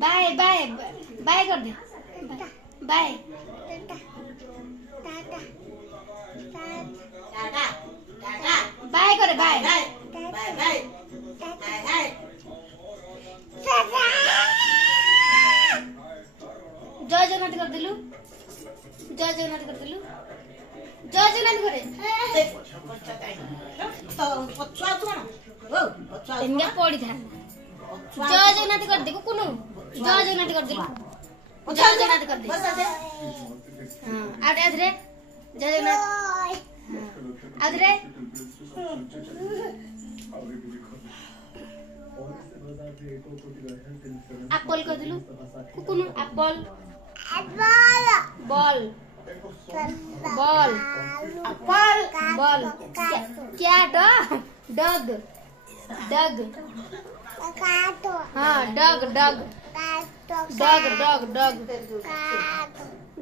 Bye bye bye कर दे bye bye करे bye जय जगन्नाथ कर दिलु जय जगन्नाथ कर दिलु जय जगन्नाथ करे इनके पड़ी था जय जगन्नाथ कर दे कुनु जय जगन्नाथ कर दिलु जय जगन्नाथ कर दे हां आधरे जय जगन्नाथ आधरे एप्पल कर दिलु कुनु Apple ball ball Apple ball क्या डग डग हाँ डग डग डग डग डग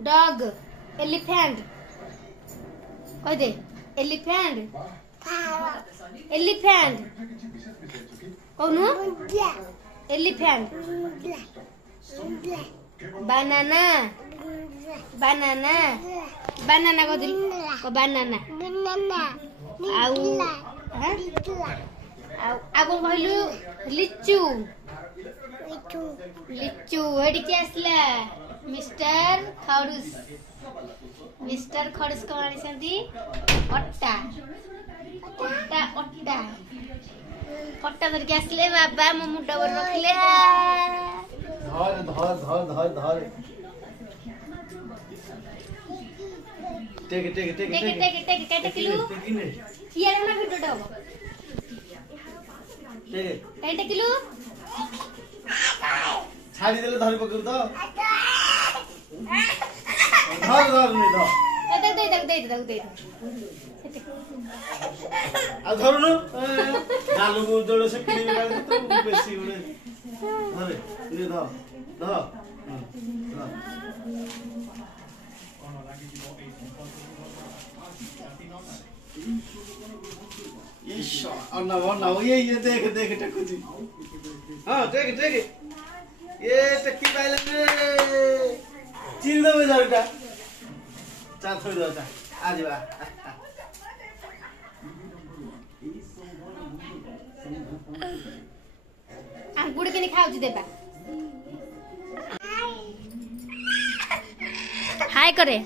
डग एलिफेंट कह दे एलिफेंट एलिफेंट कौन एलिफेंट बनाना बनाना बनाना को दिल को बनाना आउ आगो कहलु लिचू लिचू हेडी के आसला मिस्टर खड़ूस को आनी संती अट्टा अट्टा अट्टा अट्टा धर के आसले बाबा मो मुंडा पर रखले धर धर धर धर धर टेक टेक टेक टेक टेक टेक किलो ये ना वीडियो डा हो टेक किलो छाड़ी देले धर पकड़ तो धर धर नहीं दे आ धर न गालू को जोड़ से किनी में तो बेसी उड़े अरे ये द ईशा अन्ना ये देख देख टकुजी हां देख देख ये टक्की पाइले चिल दो बेचारा चा थोड़ी दो चा आज बा गुड़ के नहीं खाओ देबा हाय करे।